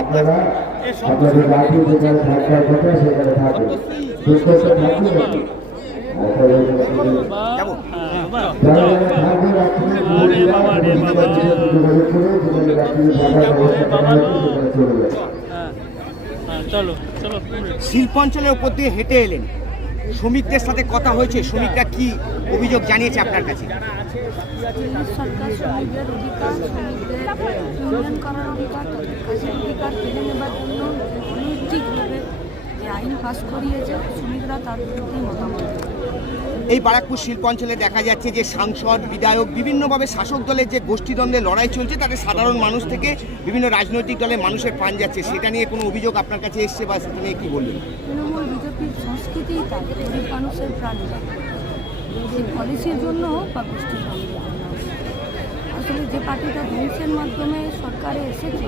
আপনারা আপনাদের লাঠি যেখানে থাকার কথা সেখানে থাকুন, সুস্থ থাকুন। যারা যারা থাকবেন আপনি যোগাযোগ করে যেখানে রাত্রি থাকার ব্যবস্থা করা হয়েছে সেখানে চলে যান। শিল্পাঞ্চলের উপর দিয়ে হেঁটে এলেন, শ্রমিকদের সাথে কথা হয়েছে, শ্রমিকরা কি অভিযোগ জানিয়েছে আপনার কাছে? সরকার শ্রমিকদের অধিকার, শ্রমিকদের উন্নয়ন করার অধিকার, তাদের কাছে অধিকার কেড়ে নেবার জন্য অনৈতিকভাবে যে আইন পাস করিয়েছে, শ্রমিকরা তার বিরুদ্ধে মতামত। এই বারাকপুর শিল্পাঞ্চলে দেখা যাচ্ছে যে সাংসদ, বিধায়ক, বিভিন্নভাবে শাসক দলের যে গোষ্ঠীদ্বন্দ্বের লড়াই চলছে, তাতে সাধারণ মানুষ থেকে বিভিন্ন রাজনৈতিক দলের মানুষের প্রাণ যাচ্ছে, সেটা নিয়ে কোনো অভিযোগ আপনার কাছে এসছে বা সেটা নিয়ে কী বললেন? তৃণমূল বিজেপির সংস্কৃতিই তাই, গরিব মানুষের প্রাণ যায়, সেই পলিসির জন্য বা গোষ্ঠীর জন্য। আসলে যে পার্টিটা ধ্বংসের মাধ্যমে সরকারে এসেছে